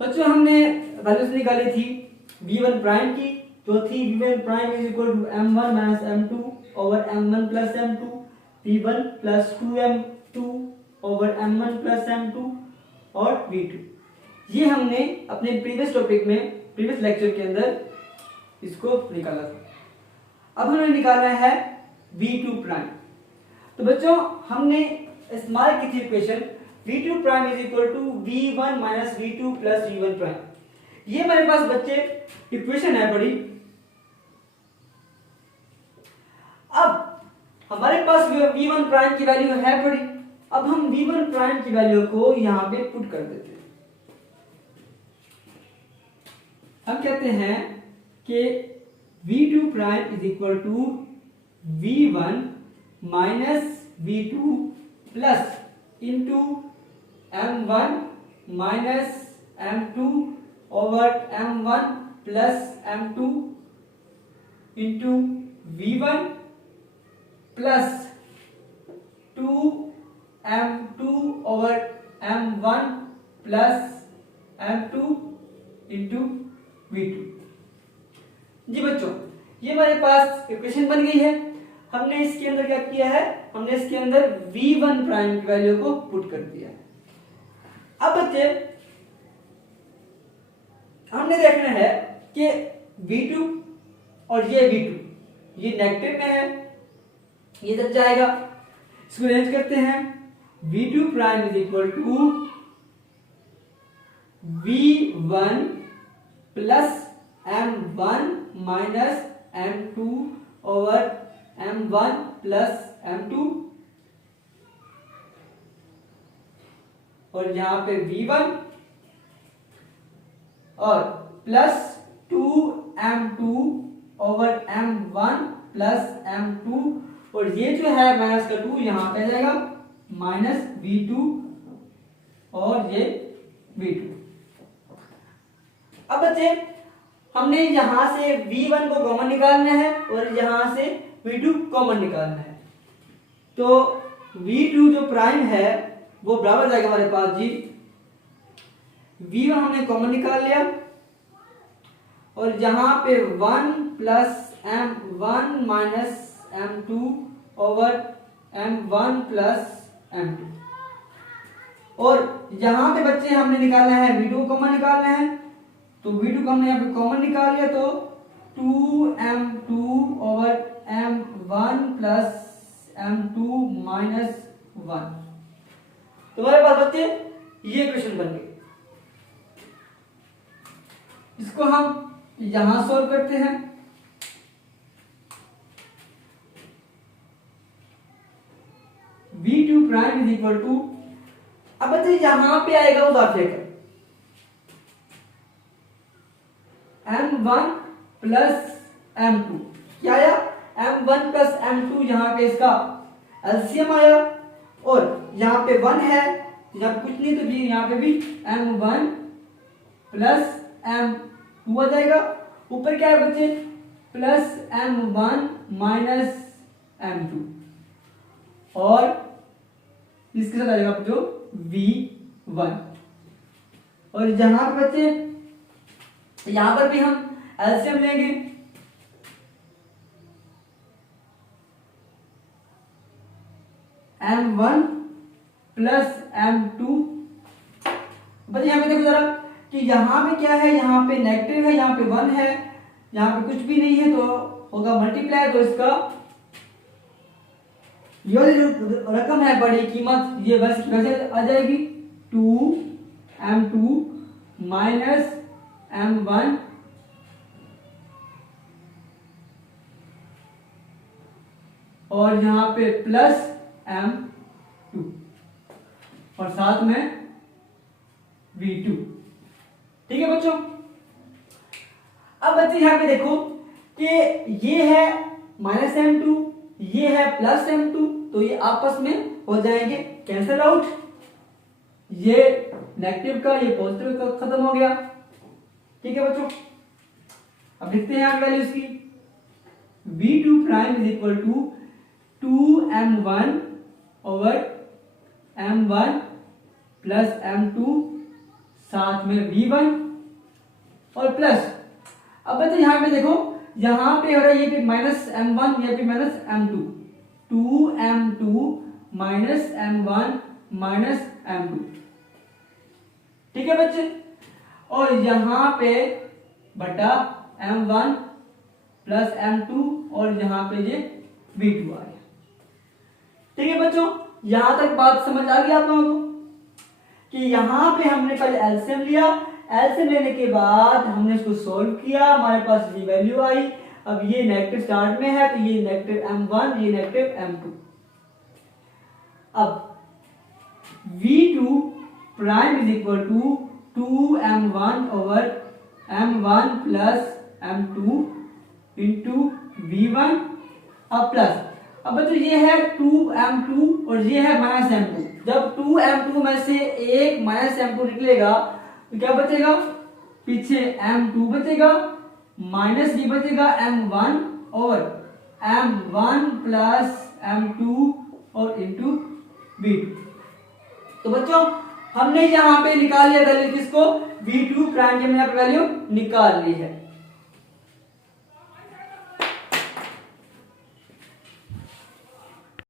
बच्चों हमने वैल्यूज निकाली थी v1 प्राइम की, जो थी v1 prime is equal to m1 minus m2 over m1 plus m2, v1 plus 2m2 over m1 plus m2 और v2। ये हमने अपने प्रीवियस टॉपिक में, प्रीवियस लेक्चर के अंदर इसको निकाला था। अब हमें निकालना है v2 प्राइम। तो बच्चों हमने इस्तेमाल की थी equation v2 prime is equal to v1 minus v2 plus v1 prime. ये हमारे पास बच्चे इक्वेशन है बड़ी। अब हमारे पास v1 प्राइम की वैल्यू है बड़ी। अब हम v1 प्राइम की वैल्यू को यहां पे पुट कर देते हैं। हम कहते हैं कि v2 prime is equal to v1 minus v2 plus into m1 minus m2 over m1 plus m2 into v1 plus 2m2 over m1 plus m2 into v2। जी बच्चों, ये हमारे पास इक्वेशन बन गई है। हमने इसके अंदर क्या किया है, हमने इसके अंदर v1 प्राइम की वैल्यू को पुट कर दिया है। अब बच्चे हमने देखना है कि v2 और ये v2 ये नेगेटिव में है, ये जब जाएगा इसको अरेंज करते हैं। v2 prime is equal to v1 plus m1 minus m2 over m1 plus m2 और यहां पे v1 और plus 2m2 over m1 plus m2 और ये जो है माइनस का 2 यहां पे आ जाएगा माइनस v2 और ये v2। अब बच्चे हमने यहां से v1 को कॉमन निकालना है और यहां से v2 कॉमन निकालना है। तो v2 जो प्राइम है वो बराबर जाएगा हमारे पास जी, v1 हमने कॉमन निकाल लिया और यहां पे 1 plus m1 minus m2 over m1 plus m2 और यहां पे बच्चे हमने निकालना है v2 कॉमन निकालना है। तो v2 को हमने यहाँ पे कॉमन निकाल लिया तो 2m2 over m1 plus m2 minus 1। तो हमारे पास बच्चे ये इक्वेशन बन गई। इसको हम यहां सॉल्व करते हैं। v2 prime is equal to, अब बच्चे यहां पे आएगा उधर लेकर m1 प्लस m2 क्या आया, m1 प्लस m2 यहां पे इसका एलसीएम आया और यहां पे 1 है यहाँ पे कुछ नहीं तो भी यहां पे भी m1 प्लस m2 आ जाएगा। ऊपर क्या है बच्चे प्लस m1 माइनस m2 और इसके साथ आ जाएगा जो v1 और जहां पे बच्चे यहां पर भी हम एलसीएम लेंगे। m1 प्लस m2 बच्चे यहां पे देखो जरा कि यहां पे क्या है, यहां पे नेगेटिव है, यहां पे 1 है, यहां पे कुछ भी नहीं है तो होगा मल्टीप्लाई। तो इसका ये जो रकम है बड़ी कीमत ये बस की वजह आ जाएगी 2m2 माइनस m1 और यहां पे प्लस m2 और साथ में v2। ठीक है बच्चों। अब बच्चे यहां पे देखो कि ये है माइनस m2, ये है प्लस m2, तो ये आपस में हो जाएंगे कैंसिल आउट। ये नेगेटिव का ये पॉजिटिव का खत्म हो गया। ठीक है बच्चों, अब लिखते हैं यहां वैल्यूज की। v2 prime is equal to 2m1 over m1 plus m2 साथ में V1 और प्लस। अब बच्चों यहाँ पे देखो, यहाँ पे हो रहा है ये पे माइनस M1, ये पे minus M2, 2M2 minus M1 minus M2, ठीक है बच्चे। और यहाँ पे बटा M1 प्लस M2 और यहाँ पे ये V2 आ गया, ठीक है बच्चों। यहां तक बात समझ आ गई आप लोगों को कि यहाँ पे हमने पहले एलसीएम लिया, एलसीएम लेने के बाद हमने इसको सोल्व किया, हमारे पास ये वैल्यू आई। अब ये नेगेटिव स्टार्ट में है तो ये नेगेटिव M1, ये नेगेटिव M2। अब V2 prime is equal to 2M1 over M1 plus M2 into V1 अब प्लस। अब बच्चों ये है 2M2 और ये है माइनस M2। जब 2M2 में से एक माइनस M2 निकलेगा तो क्या बचेगा, पीछे M2 बचेगा, माइनस ये बचेगा M1 और M1 प्लस M2 और इंटू V2। तो बच्चों हमने यहाँ पे निकाल लिया वैल्यू, किसको, V2 प्राइम की हमने वैल्यू निकाल ली है।